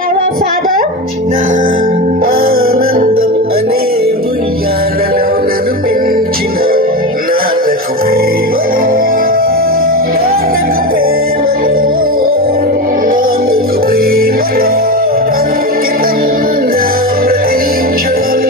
love our Father. నా ఆనందం అనే ఉయ్యాలలో నన్ను పెంచిన నాన్నకు ప్రేమ, నాన్నకు ప్రేమతో, నాన్నకు ప్రేమతో అంకితం నా ప్రతి క్షణం.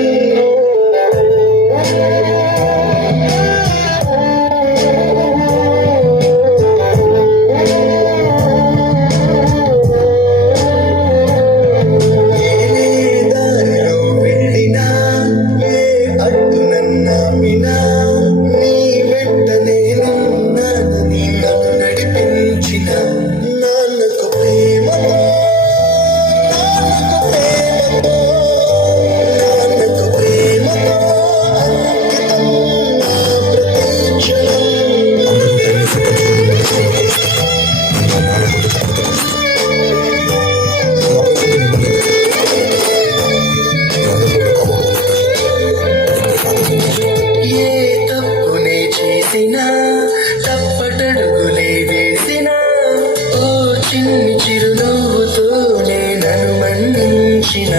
తప్పటడుగులే వేసిన ఓ చిన్ని చిరునవ్వుతో నన్ను మన్నించిన